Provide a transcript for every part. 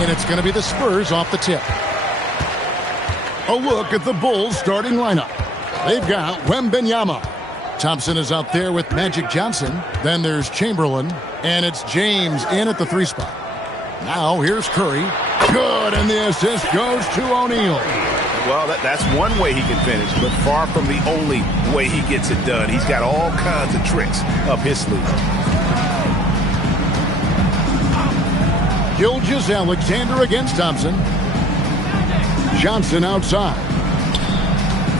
And it's going to be the Spurs off the tip. A look at the Bulls starting lineup. They've got Wembanyama. Thompson is out there with Magic Johnson. Then there's Chamberlain. And it's James in at the 3 spot. Now here's Curry. Good, and the assist goes to O'Neal. Well, that's one way he can finish, but far from the only way he gets it done. He's got all kinds of tricks up his sleeve. Gilgeous-Alexander against Thompson. Johnson outside.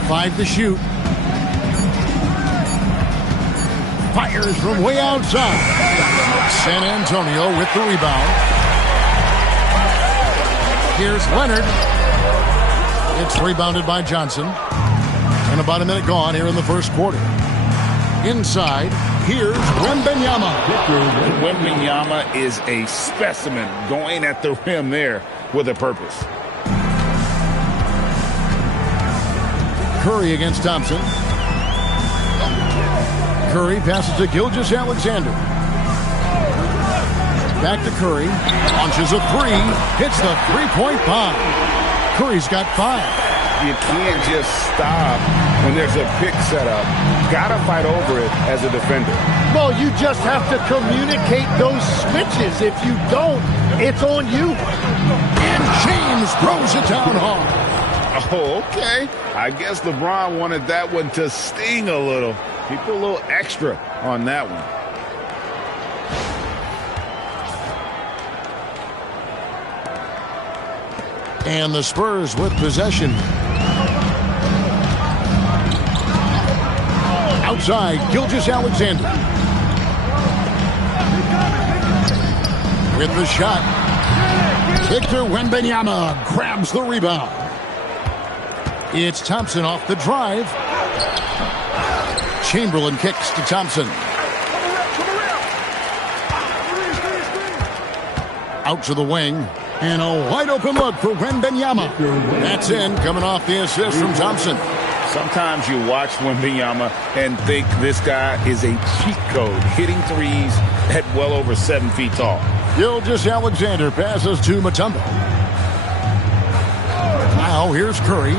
5 to shoot. Fires from way outside. San Antonio with the rebound. Here's Leonard. It's rebounded by Johnson. And about a minute gone here in the first quarter. Inside, here's Wembanyama. Wembanyama is a specimen going at the rim there with a purpose. Curry against Thompson. Curry passes to Gilgeous-Alexander. Back to Curry. Launches a 3. Hits the three-point bomb. Curry's got 5. You can't just stop when there's a pick set up. Gotta fight over it as a defender. Well, you just have to communicate those switches. If you don't, it's on you. And James throws it down hard. Oh, okay. I guess LeBron wanted that one to sting a little. He put a little extra on that one. And the Spurs with possession. Outside, Gilgeous-Alexander. With the shot. Victor Wembanyama grabs the rebound. It's Thompson off the drive. Chamberlain kicks to Thompson. Out to the wing. And a wide open look for Wembanyama. That's in, coming off the assist from Thompson. Sometimes you watch Wembanyama and think this guy is a cheat code, hitting threes at well over 7 feet tall. Gilgeous-Alexander passes to Mutombo. Now here's Curry.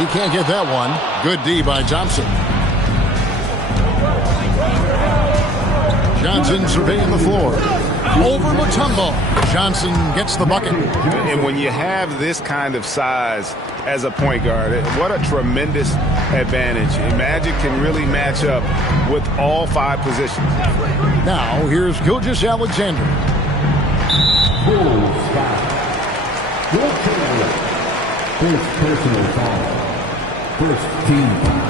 He can't get that one. Good D by Thompson. Johnson surveying the floor. Over Mutombo. Johnson gets the bucket. And when you have this kind of size as a point guard, what a tremendous advantage. Magic can really match up with all 5 positions. Now here's Gilgeous-Alexander. First personal foul. First team foul.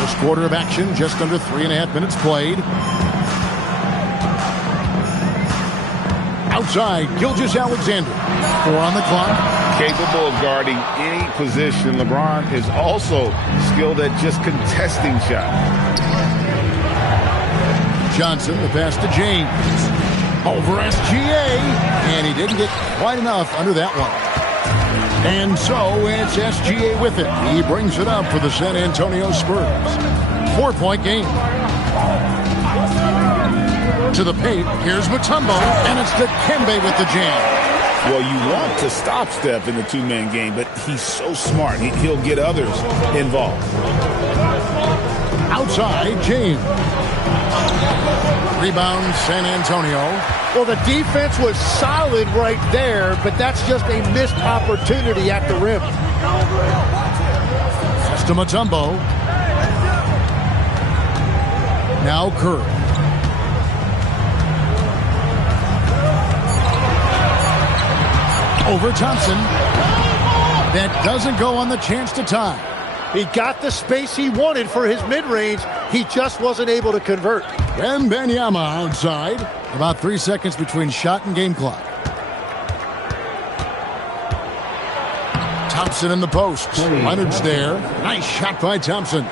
First quarter of action, just under 3.5 minutes played. Outside, Gilgeous-Alexander. 4 on the clock. Capable of guarding any position. LeBron is also skilled at just contesting shots. Johnson, the pass to James. Over SGA. And he didn't get quite enough under that one. And so it's SGA with it. He brings it up for the San Antonio Spurs. 4-point game. To the paint, here's Mutombo, and it's Dikembe with the jam. Well, you want to stop Steph in the 2-man game, but he's so smart. He'll get others involved. Outside, James. Rebound, San Antonio. Well, the defense was solid right there, but that's just a missed opportunity at the rim. Pass to Mutombo. Now Curry. Over Thompson. That doesn't go on the chance to tie. He got the space he wanted for his mid-range. He just wasn't able to convert. Wembanyama outside. About 3 seconds between shot and game clock. Thompson in the post. Leonard's there. Nice shot by Thompson.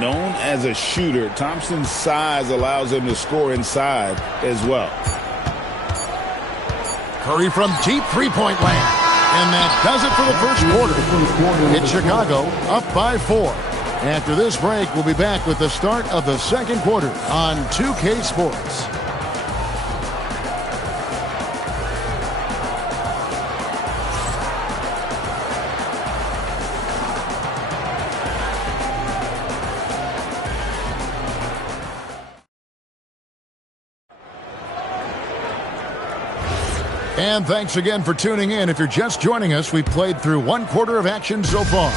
Known as a shooter, Thompson's size allows him to score inside as well. Curry from deep three-point land. And that does it for the first quarter. It's Chicago up by 4. After this break, we'll be back with the start of the second quarter on 2K Sports. And thanks again for tuning in. If you're just joining us, we've played through one quarter of action so far.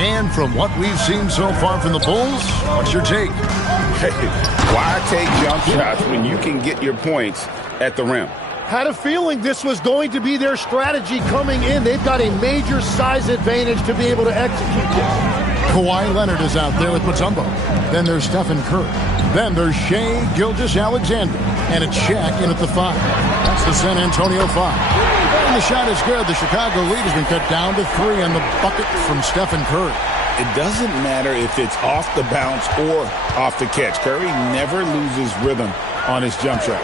And from what we've seen so far from the Bulls, what's your take? Hey, why take jump shots when you can get your points at the rim? Had a feeling this was going to be their strategy coming in. They've got a major size advantage to be able to execute this. Kawhi Leonard is out there with Mutombo. Then there's Stephen Curry. Then there's Shai Gilgeous-Alexander. And it's Shaq in at the 5. That's the San Antonio 5. And the shot is good. The Chicago lead has been cut down to 3 on the bucket from Stephen Curry. It doesn't matter if it's off the bounce or off the catch. Curry never loses rhythm on his jump shot.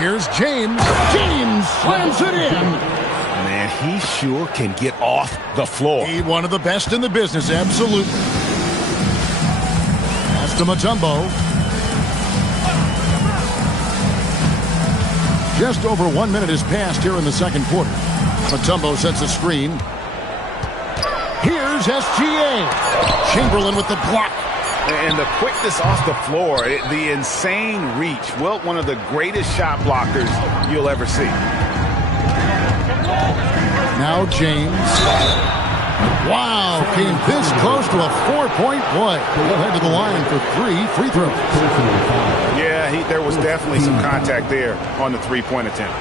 Here's James. James slams it in. Man, he sure can get off the floor. He's one of the best in the business, absolutely. Pass to Mutombo. Just over 1 minute has passed here in the second quarter. Mutombo sets a screen. Here's SGA. Chamberlain with the block. And the quickness off the floor, the insane reach. Well, one of the greatest shot blockers you'll ever see. Now James. Wow, came this close to a 4-point play. He'll head to the line for 3 free throws. Yeah, there was definitely some contact there on the three-point attempt.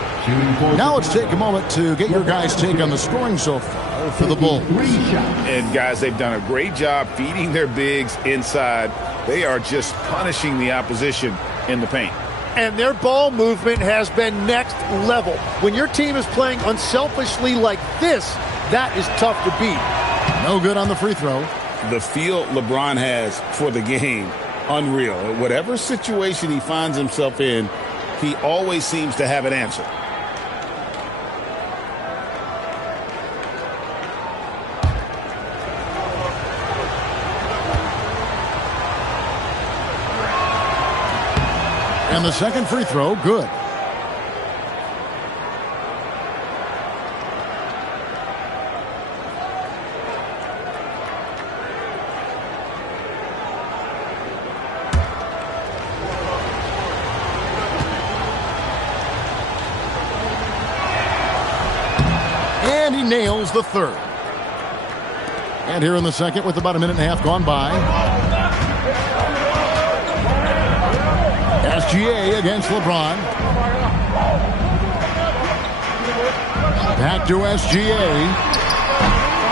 Now let's take a moment to get your guys' take on the scoring so far for the Bulls. And guys, they've done a great job feeding their bigs inside. They are just punishing the opposition in the paint. And their ball movement has been next level. When your team is playing unselfishly like this, that is tough to beat. No good on the free throw. The feel LeBron has for the game, unreal. Whatever situation he finds himself in, he always seems to have an answer. And the second free throw, good. And he nails the third. And here in the second with about a minute and a half gone by. SGA against LeBron. Back to SGA.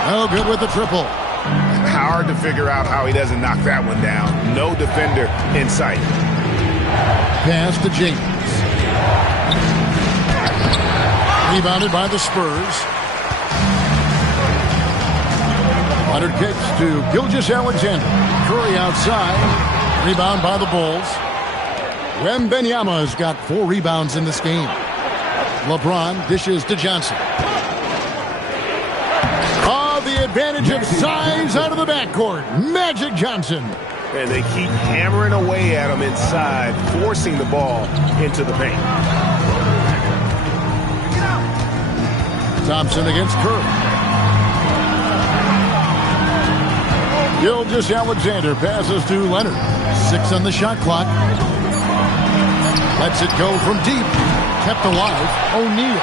Oh, good with the triple. Hard to figure out how he doesn't knock that one down. No defender in sight. Pass to James. Rebounded by the Spurs. Leonard kicks to Gilgeous-Alexander. Curry outside. Rebound by the Bulls. Wembanyama has got 4 rebounds in this game. LeBron dishes to Johnson. Oh, the advantage of size out of the backcourt. Magic Johnson. And they keep hammering away at him inside, forcing the ball into the paint. Thompson against Curry. Gilgeous-Alexander passes to Leonard. 6 on the shot clock. Lets it go from deep. Kept alive. O'Neal.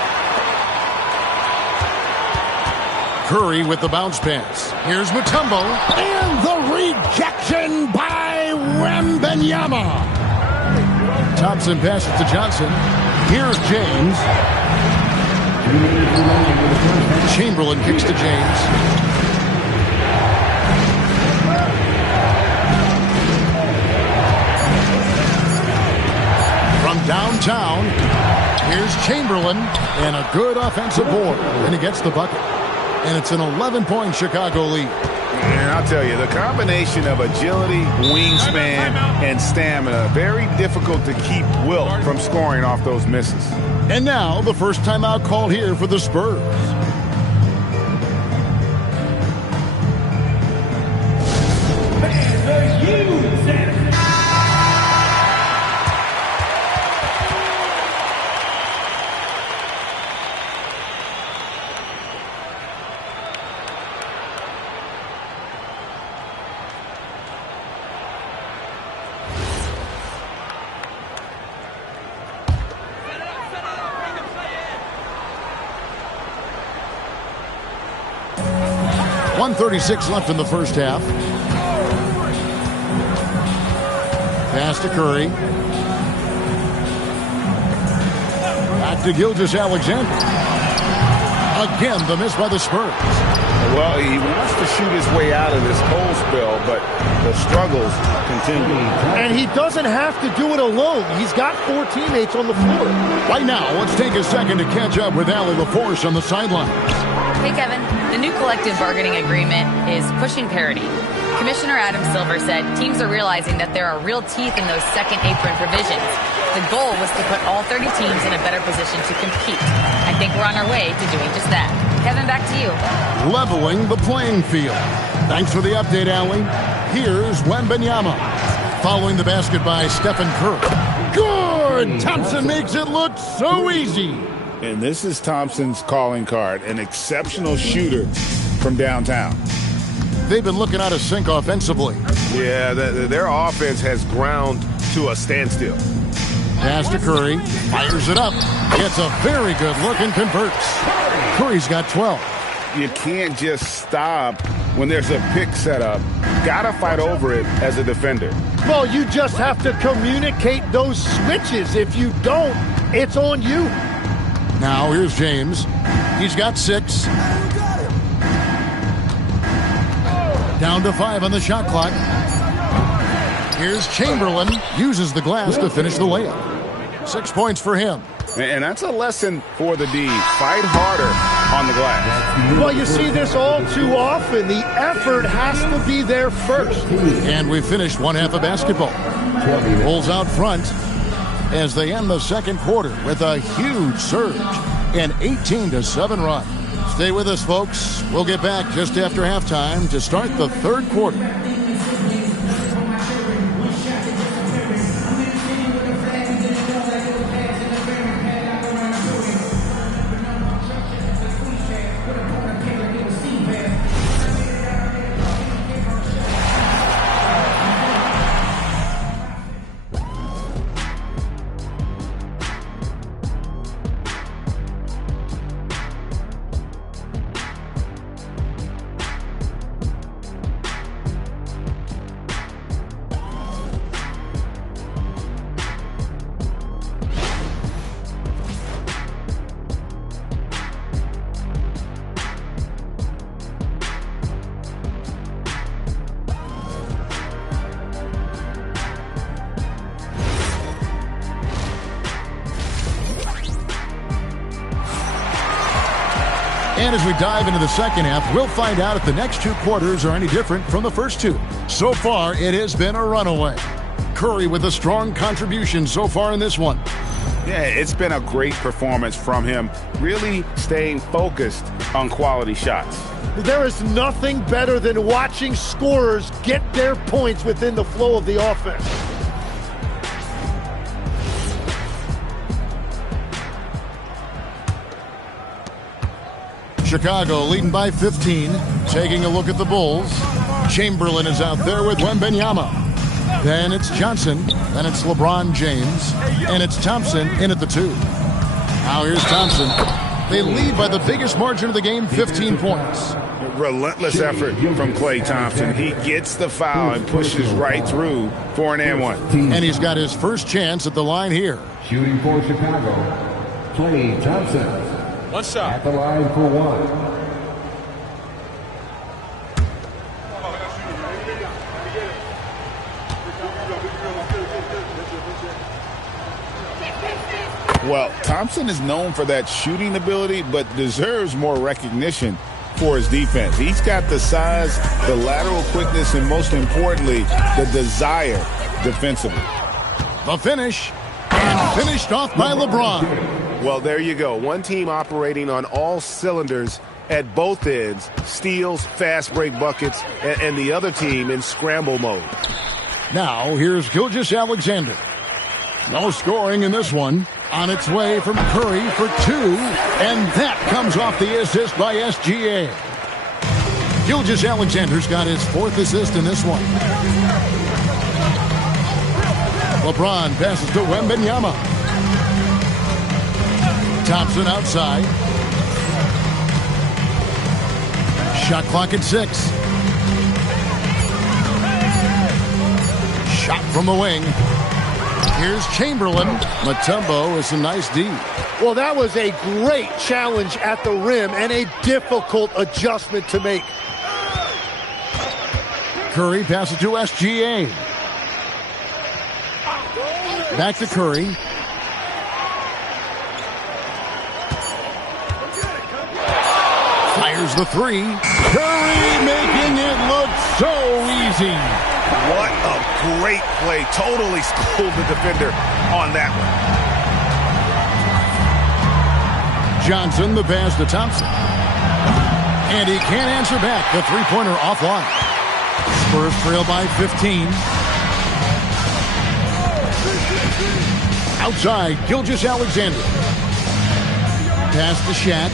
Curry with the bounce pass. Here's Mutombo. And the rejection by Wembanyama. Thompson passes to Johnson. Here's James. Chamberlain kicks to James. Downtown, here's Chamberlain, and a good offensive board, and he gets the bucket. And it's an 11-point Chicago lead. And I'll tell you, the combination of agility, wingspan, and stamina, very difficult to keep Wilt from scoring off those misses. And now the first timeout called here for the Spurs. .136 left in the first half. Pass to Curry. Back to Gilgeous-Alexander. Again, the miss by the Spurs. Well, he wants to shoot his way out of this cold spell, but the struggles continue. And he doesn't have to do it alone. He's got 4 teammates on the floor. Right now, let's take a second to catch up with Allie LaForce on the sidelines. Hey, Kevin. The new collective bargaining agreement is pushing parity. Commissioner Adam Silver said teams are realizing that there are real teeth in those second apron provisions. The goal was to put all 30 teams in a better position to compete. I think we're on our way to doing just that. Kevin, back to you. Leveling the playing field. Thanks for the update, Allie. Here's Wembanyama. Following the basket by Stephen Curry. Good! Thompson makes it look so easy. And this is Thompson's calling card, an exceptional shooter from downtown. They've been looking out of sync offensively. Yeah, their offense has ground to a standstill. Pass to Curry, fires it up, gets a very good look and converts. Curry's got 12. You can't just stop when there's a pick set up. Gotta fight over it as a defender. Well, you just have to communicate those switches. If you don't, it's on you. Now here's James. He's got 6. Down to 5 on the shot clock. Here's Chamberlain. Uses the glass to finish the layup. 6 points for him. And that's a lesson for the D. Fight harder on the glass. Well, you see this all too often. The effort has to be there first. And we finished one half of basketball. Bulls out front as they end the second quarter with a huge surge. An 18-7 run. Stay with us, folks. We'll get back just after halftime to start the third quarter. And as we dive into the second half, we'll find out if the next 2 quarters are any different from the first 2. So far, it has been a runaway. Curry with a strong contribution so far in this one. Yeah, it's been a great performance from him, really staying focused on quality shots. There is nothing better than watching scorers get their points within the flow of the offense. Chicago leading by 15. Taking a look at the Bulls. Chamberlain is out there with Wembanyama. Then it's Johnson. Then it's LeBron James. And it's Thompson in at the 2. Now here's Thompson. They lead by the biggest margin of the game, 15 points. Relentless effort from Klay Thompson. He gets the foul and pushes right through for an and 1. And he's got his first chance at the line here. Shooting for Chicago, Klay Thompson. One shot. At the line for 1. Well, Thompson is known for that shooting ability, but deserves more recognition for his defense. He's got the size, the lateral quickness, and most importantly, the desire defensively. The finish, and finished off by LeBron. Well, there you go. One team operating on all cylinders at both ends, steals, fast break buckets, and the other team in scramble mode. Now, here's Gilgeous-Alexander. No scoring in this one. On its way from Curry for 2, and that comes off the assist by SGA. Gilgeous-Alexander's got his 4th assist in this one. LeBron passes to Wembanyama. Thompson outside. Shot clock at 6. Shot from the wing. Here's Chamberlain. Mutombo with some nice D. Well, that was a great challenge at the rim and a difficult adjustment to make. Curry passes to SGA. Back to Curry. Fires the 3. Curry making it look so easy. What a great play. Totally schooled the defender on that one. Johnson, the pass to Thompson. And he can't answer back. The three-pointer offline. Spurs trail by 15. Outside, Gilgeous-Alexander. Pass to Shaq.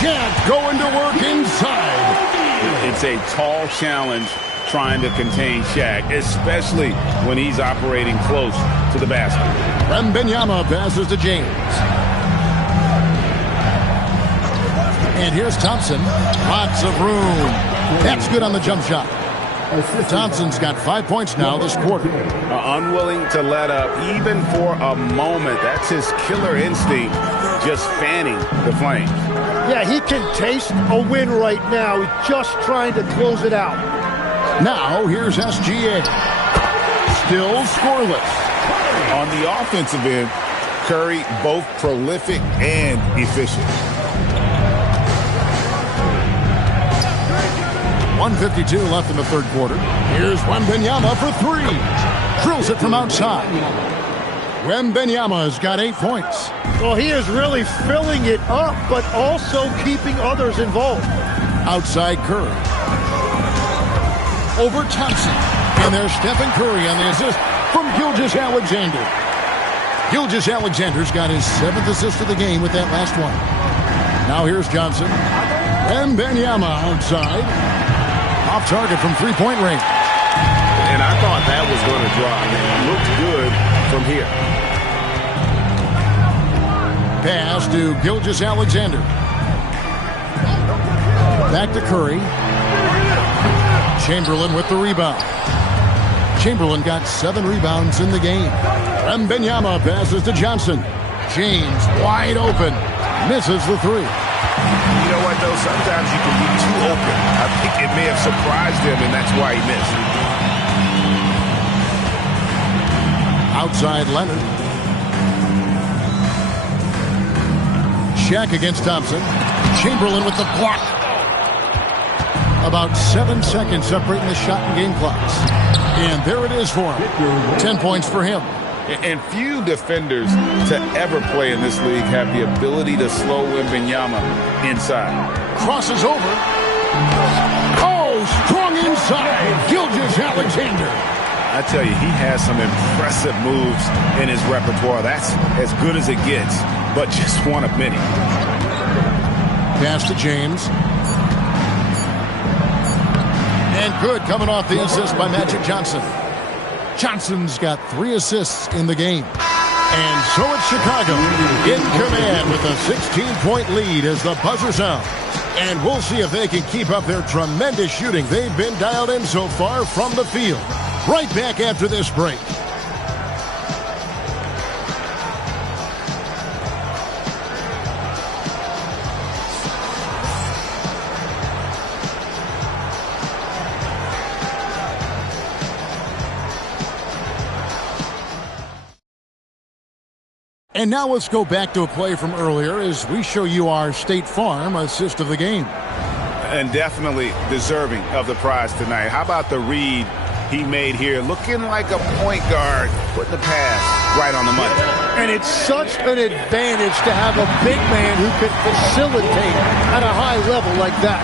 Shaq going to work inside. It's a tall challenge trying to contain Shaq, especially when he's operating close to the basket. Wembanyama passes to James. And here's Thompson. Lots of room. That's good on the jump shot. Thompson's got 5 points now this quarter. Unwilling to let up even for a moment. That's his killer instinct, just fanning the flames. Yeah, he can taste a win right now. He's just trying to close it out. Now, here's SGA. Still scoreless. On the offensive end, Curry both prolific and efficient. 1:52 left in the third quarter. Here's Wembanyama for 3. Drills it from outside. Wembanyama's got 8 points. Well, he is really filling it up, but also keeping others involved. Outside Curry. Over Thompson. And there's Stephen Curry on the assist from Gilgeous-Alexander. Gilgeous-Alexander's got his 7th assist of the game with that last one. Now here's Johnson. Wembanyama outside. Off target from three-point range. And I thought that was going to drop. It looked good from here. Pass to Gilgeous-Alexander. Back to Curry. Chamberlain with the rebound. Chamberlain got 7 rebounds in the game. Wembanyama passes to Johnson. James wide open. Misses the 3. You know what, though? Sometimes you can be too open. I think it may have surprised him, and that's why he missed. Outside Leonard. Shaq against Thompson. Chamberlain with the block. About 7 seconds separating the shot and game clocks. And there it is for him. 10 points for him. And few defenders to ever play in this league have the ability to slow Wembanyama inside. Crosses over. Oh, strong inside. Gilgeous-Alexander. I tell you, he has some impressive moves in his repertoire. That's as good as it gets, but just one of many. Pass to James. And good coming off the assist by Magic Johnson. Johnson's got 3 assists in the game. And so it's Chicago in command with a 16-point lead as the buzzer sounds. And we'll see if they can keep up their tremendous shooting they've been dialed in so far from the field. Right back after this break. And now let's go back to a play from earlier as we show you our State Farm assist of the game. And definitely deserving of the prize tonight. How about the read he made here, looking like a point guard, putting the pass right on the money. And it's such an advantage to have a big man who can facilitate at a high level like that.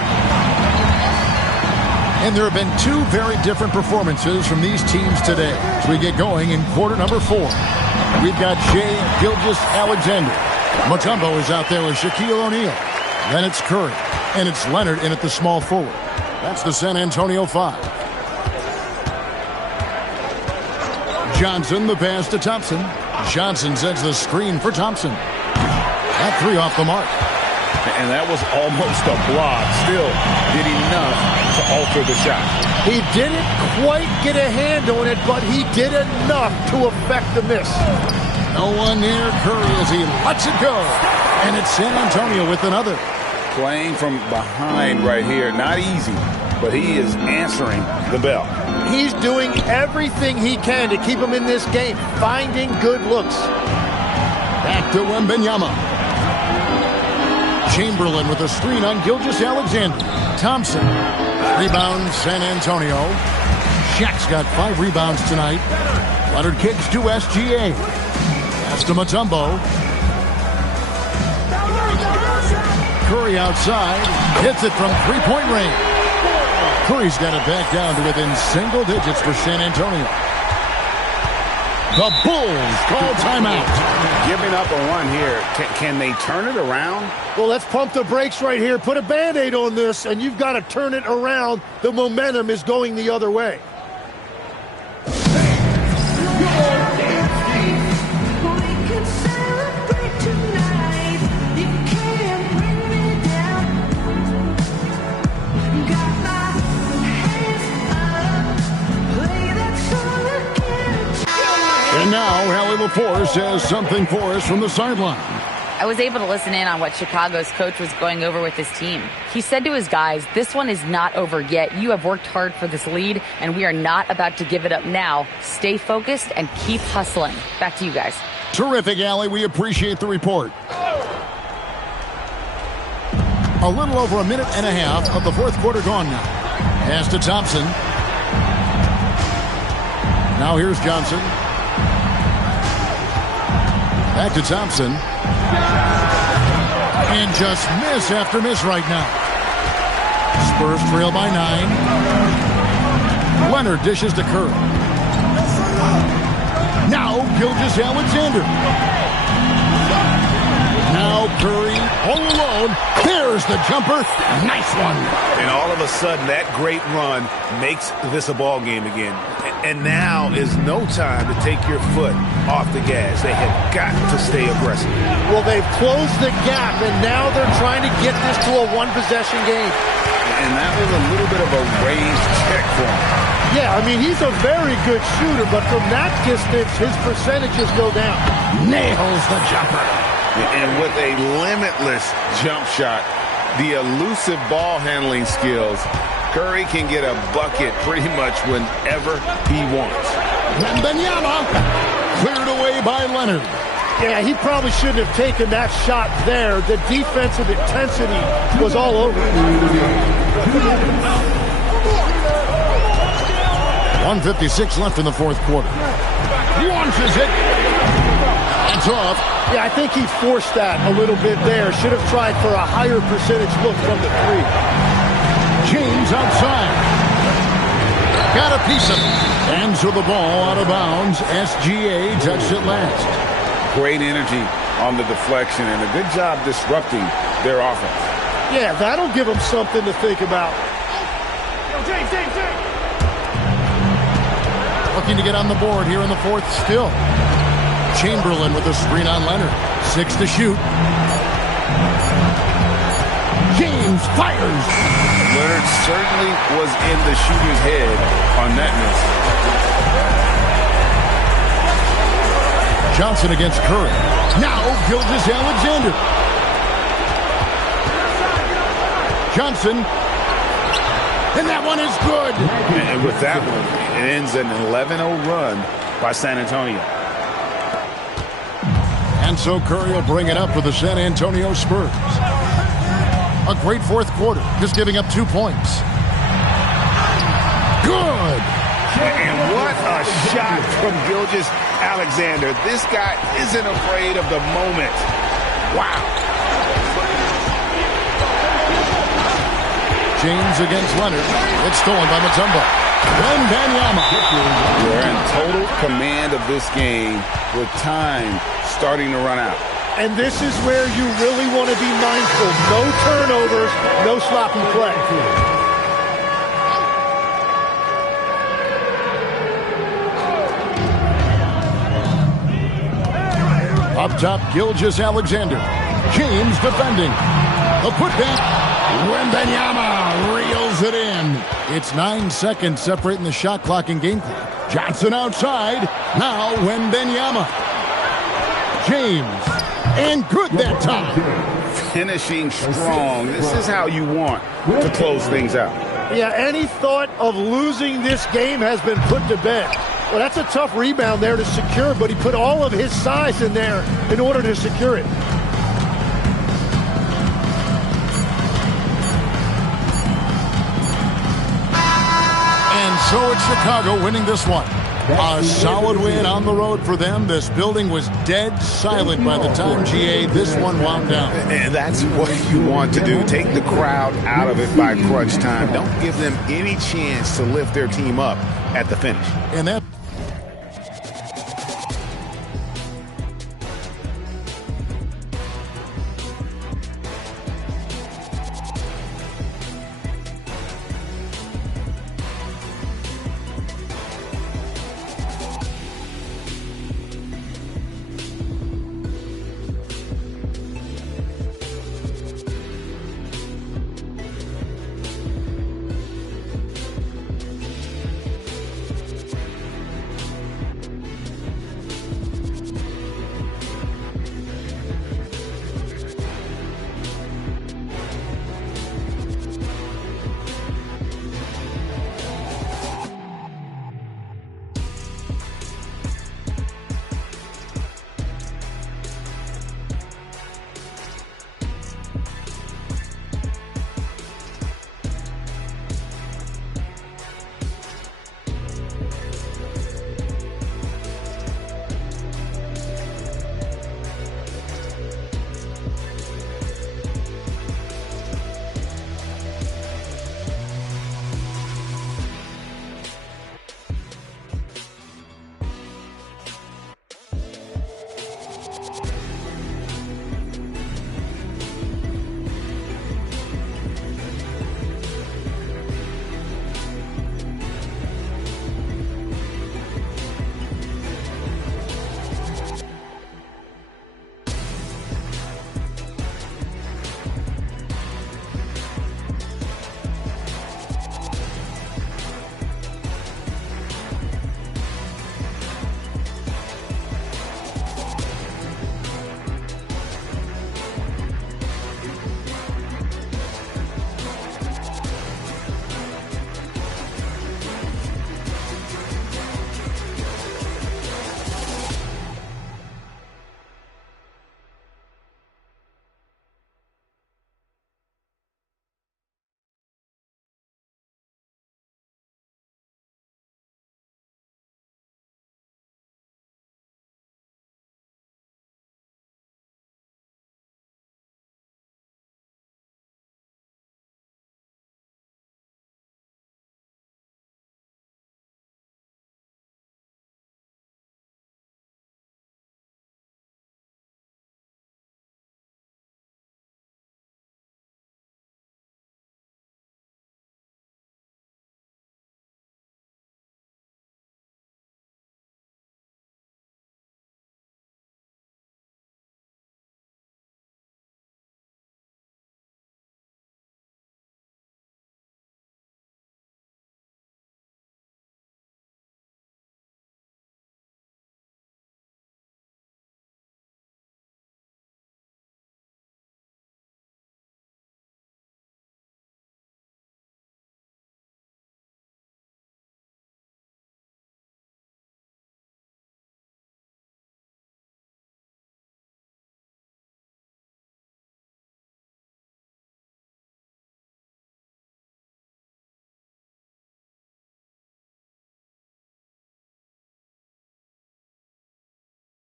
And there have been two very different performances from these teams today as we get going in quarter number 4. We've got Shai Gilgeous-Alexander. Mutombo is out there with Shaquille O'Neal. Then it's Curry. And it's Leonard in at the small forward. That's the San Antonio 5. Johnson, the pass to Thompson. Johnson sets the screen for Thompson. That 3 off the mark. And that was almost a block. Still did enough to alter the shot. He didn't quite get a hand on it, but he did enough to affect the miss. No one near Curry as he lets it go. And it's San Antonio with another. Playing from behind right here. Not easy, but he is answering the bell. He's doing everything he can to keep him in this game, finding good looks. Back to Wembanyama. Chamberlain with a screen on Gilgeous-Alexander. Thompson. Rebound San Antonio. Shaq's got 5 rebounds tonight. Leonard kicks to SGA. Pass to Mutombo. Curry outside. Hits it from 3-point range. Curry's got it back down to within single digits for San Antonio. The Bulls call timeout. Giving up a run here. Can they turn it around? Well, let's pump the brakes right here. Put a Band-Aid on this, and you've got to turn it around. The momentum is going the other way. And now, Hallie LaForce has something for us from the sideline. I was able to listen in on what Chicago's coach was going over with his team. He said to his guys, this one is not over yet. You have worked hard for this lead, and we are not about to give it up now. Stay focused and keep hustling. Back to you guys. Terrific, Allie. We appreciate the report. A little over a minute and a half of the fourth quarter gone now. Pass to Thompson. Now here's Johnson. Back to Thompson. And just miss after miss right now. Spurs trail by 9. Leonard dishes to Curry. Now Gilgeous-Alexander. Now Curry all alone. There's the jumper. Nice one. And all of a sudden, that great run makes this a ball game again. And now is no time to take your foot off the gas. They have got to stay aggressive. Well, they've closed the gap, and now they're trying to get this to a one-possession game. And that was a little bit of a raised check for him. Yeah, I mean, he's a very good shooter, but from that distance, his percentages go down. Nails the jumper. And with a limitless jump shot, the elusive ball handling skills, Curry can get a bucket pretty much whenever he wants. Wembanyama cleared away by Leonard. Yeah, he probably shouldn't have taken that shot there. The defensive intensity was all over it. 1:56 left in the fourth quarter. Launches it. It's off. Yeah, I think he forced that a little bit there. Should have tried for a higher percentage look from the 3. James outside. Got a piece of it. And so the ball out of bounds. SGA touched it last. Great energy on the deflection and a good job disrupting their offense. Yeah, that'll give them something to think about. James. Looking to get on the board here in the fourth still. Chamberlain with a screen on Leonard. 6 to shoot. James fires. Leonard certainly was in the shooter's head on that miss. Johnson against Curry. Now Gilgeous-Alexander. Johnson. And that one is good. And with that one, it ends an 11-0 run by San Antonio. And so Curry will bring it up for the San Antonio Spurs. A great fourth quarter, just giving up 2 points. Good. And what a shot from Gilgeous-Alexander. This guy isn't afraid of the moment. Wow. James against Leonard. It's stolen by Mutombo. Wembanyama. You're in total command of this game with time starting to run out. And this is where you really want to be mindful. No turnovers, no sloppy play. Up top, Gilgeous-Alexander. James defending. The putback. Wembanyama reels it in. It's 9 seconds separating the shot clock and game clock. Johnson outside. Now Wembanyama. James. And good that time. Finishing strong. This is how you want to close things out. Yeah, any thought of losing this game has been put to bed. Well, that's a tough rebound there to secure, but he put all of his size in there in order to secure it. And so it's Chicago winning this one. A solid win on the road for them. This building was dead silent by the time, GA, this one wound down. And that's what you want to do. Take the crowd out of it by crunch time. Don't give them any chance to lift their team up at the finish. And that